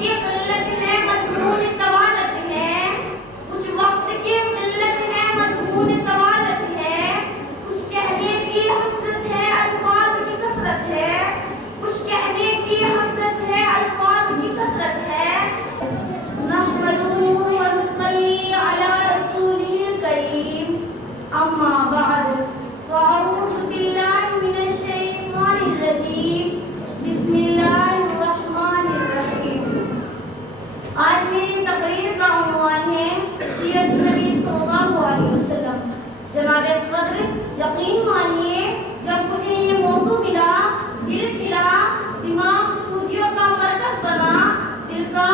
کی قلت ہے مضمون طوالت ہے، کچھ وقت کی قلت ہے مضمون طوالت ہے، کچھ کہنے کی حسرت ہے الفاظ کی کثرت ہے، کچھ کہنے کی حسرت ہے الفاظ کی کثرت ہے۔ نحمدہ ونصلی علی رسولہ الکریم، اما بعد فاعوذ باللہ من الشیطان الرجیم، بسم اللہ الرحمن الرحیم۔ آج میری تقریر کا عنوان ہے سیرت نبی صلی اللہ علیہ وسلم۔ جناب صدر، یقین مانیے جب مجھے یہ موضوع ملا، دل کھلا، دماغ سوجیوں کا مرکز بنا، دل کا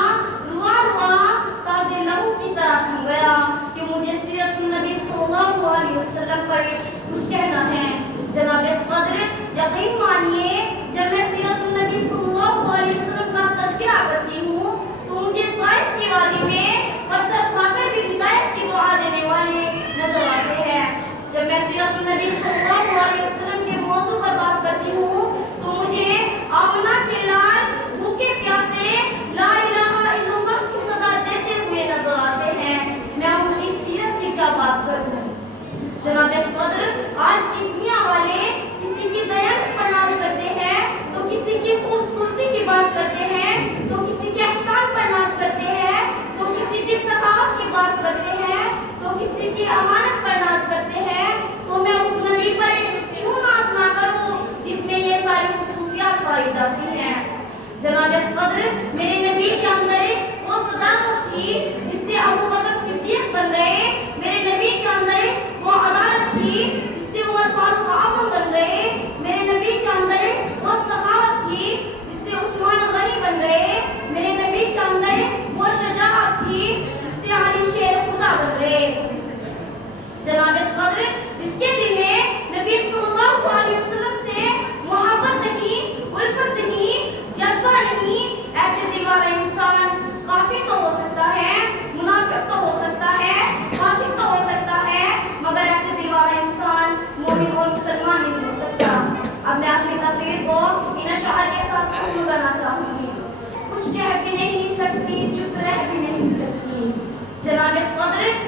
روا روا تازے لہو کی طرح تھم گیا کہ مجھے سیرت النبی صلی اللہ علیہ وسلم پر کچھ کہنا ہے۔ جناب صدر، یقین مانیے جب میں سیرت النبی صلی اللہ علیہ وسلم کا تذکرہ کرتی ہوں تو مجھے طائف کی وادی میں پتھر کھا کر بھی ہدایت کی دعا دینے والے نظر آتے ہیں۔ جب میں سیرت النبی صلی اللہ علیہ وسلم کے موضوع پر بات کرتی ہوں تو مجھے آمنہ کے لال بھوکے پیاسے لا الہ الا اللہ کی صدا دیتے ہوئے نظر آتے ہیں۔ میں ان کی سیرت کی کیا بات کروں؟ جناب صدر، آج کی دنیا والے کسی کی دیانت پر ناز کرتے ہیں تو کسی کی خوبصورتی کی بات کرتے ہیں، تو کسی کے احسان پر ناز کرتے ہیں، تو کسی کی سخاوت کی بات کرتے ہیں، تو کسی کی امانت پر ناز کرتے ہیں۔ تو میں اس نبی پر کیوں ناز نہ کروں جس میں یہ ساری خصوصیات پائی جاتی ہیں؟ جناب صدر، میرے نبی کے اندر وہ صداقت تھی جس سے ابو بکر صدیق بن گئے، میرے نبی کے اندر وہ عدالت تھی جس سے عمر فاروق اعظم بن گئے، میرے نبی کے اندر وہ سخاوت تھی جس سے عثمان غنی بن گئے، میرے نبی کے اندر وہ شجاعت تھی جس سے علی شیر خدا بن گئے۔ جناب صدر، جس کے دل میں نبی صلی اللہ علیہ وسلم سے محبت نہیں، الفت نہیں، جذبہ نہیں، ایسے دل والا انسان کافر تو ہو سکتا ہے، منافق تو ہو سکتا ہے، فاسق تو ہو سکتا ہے، مگر ایسے دل والا انسان مومن اور مسلمان نہیں ہو سکتا۔ اب میں اپنی تقریر کو ان اشعار کے ساتھ شروع کرنا چاہوں گی۔ کچھ کہہ بھی نہیں سکتی، چپ رہ بھی نہیں سکتی۔ جناب صدر،